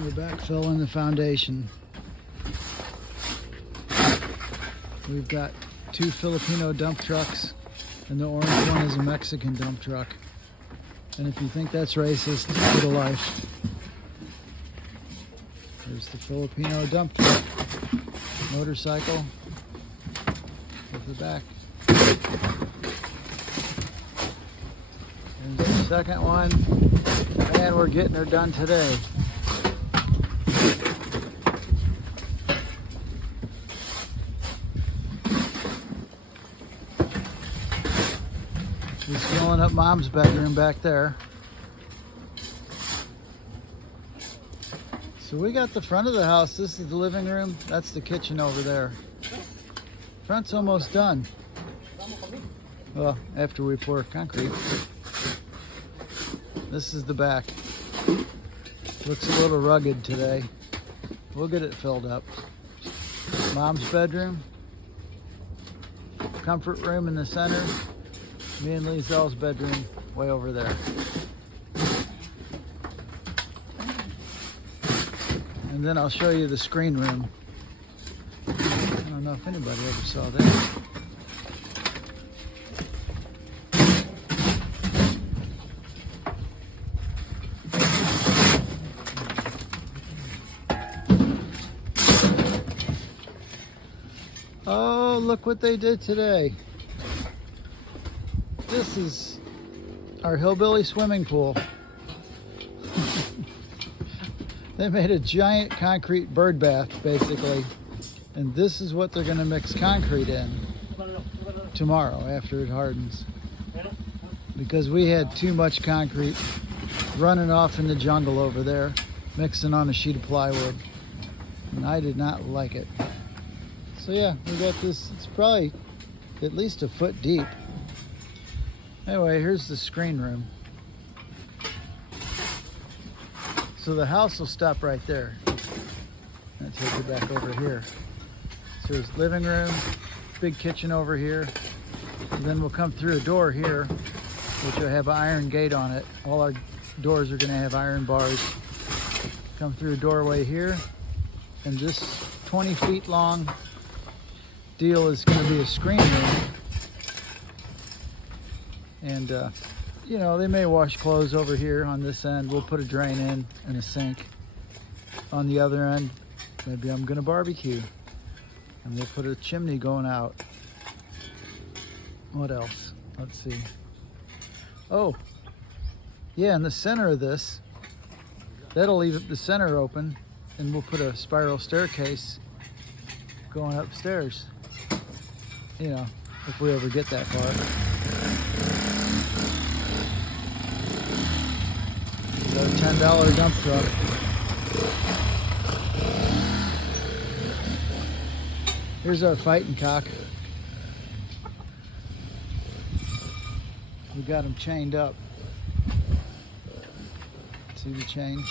We're backfilling the foundation. We've got 2 Filipino dump trucks, and the orange one is a Mexican dump truck. And if you think that's racist, get a life. There's the Filipino dump truck, motorcycle with the back. There's the second one, and we're getting her done today. She's filling up Mom's bedroom back there. So we got the front of the house. This is the living room. That's the kitchen over there. Front's almost done. Well, after we pour concrete. This is the back. Looks a little rugged today. We'll get it filled up. Mom's bedroom. Comfort room in the center. Me and Lizelle's bedroom way over there. And then I'll show you the screen room. I don't know if anybody ever saw that. Oh, look what they did today. This is our hillbilly swimming pool. They made a giant concrete bird bath, basically. And this is what they're gonna mix concrete in tomorrow after it hardens. Because we had too much concrete running off in the jungle over there, mixing on a sheet of plywood. And I did not like it. So yeah, we got this, it's probably at least a foot deep. Anyway, here's the screen room. So the house will stop right there. I'll take you back over here. So there's living room, big kitchen over here. And then we'll come through a door here, which will have an iron gate on it. All our doors are gonna have iron bars. Come through a doorway here. And this 20 feet long deal is gonna be a screen room. And you know, they may wash clothes over here on this end. We'll put a drain in and a sink. On the other end, maybe I'm gonna barbecue. And we'll put a chimney going out. What else? Let's see. Oh, yeah, in the center of this, that'll leave the center open, and we'll put a spiral staircase going upstairs. You know, if we ever get that far. So $10 dump truck. Here's our fighting cock. We got him chained up. See the chain?